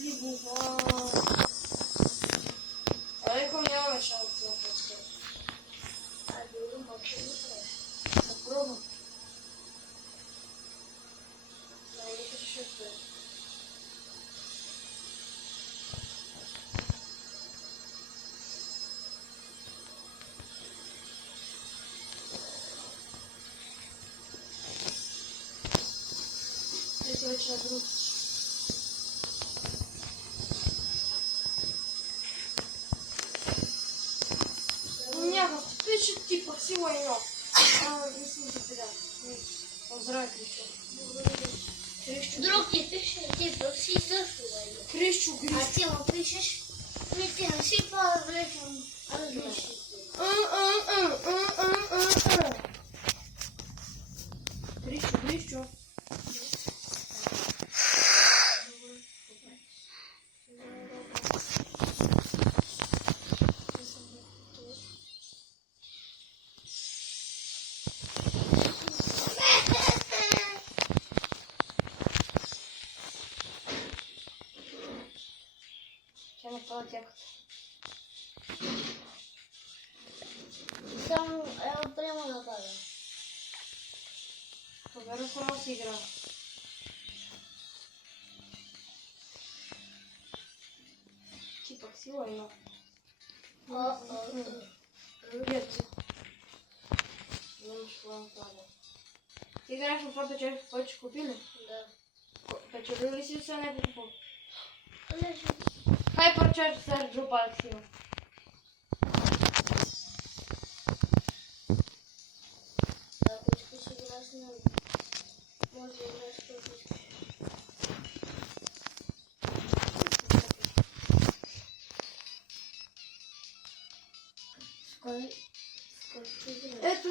Сливова. Леко няма шанс на просто. Дори може да правиш. Попробвам. Не ще се. Здесь очень друг. У меня ты что типа всего его. Не слушай тебя. Поздравь еще. Друг, ти пише, типу, всі зашивають. Крещу А грязь. ти пишеш, ти всі поверхом розміщити. Крещу. Сейчас на полотек. Там прямо нападає. Поверну сама сыграла. Типа всего его. Нет. Ну, шла пада. Ты играешь в фото почку купили? Да. Почему лисицу не покупал? Лежить. Hypercharge Sergio Palsio. Так, почти согласна. Може, я щось. Сколько делать? Это...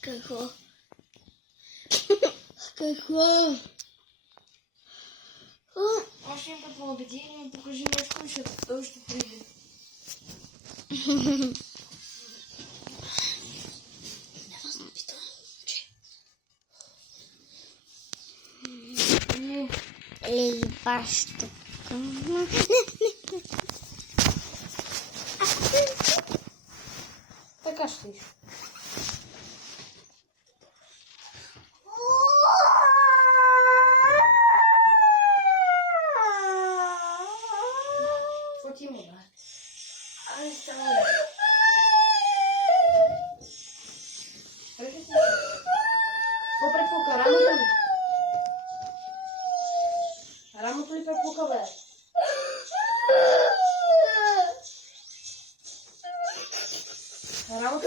Какого? Какого? Машин по поводу дерева, покажи мне скучно, то, что придет. Эй, башта. Так а что еще? Фатима. Попри пука, рано тули. Рано тули пе пука бе. Рано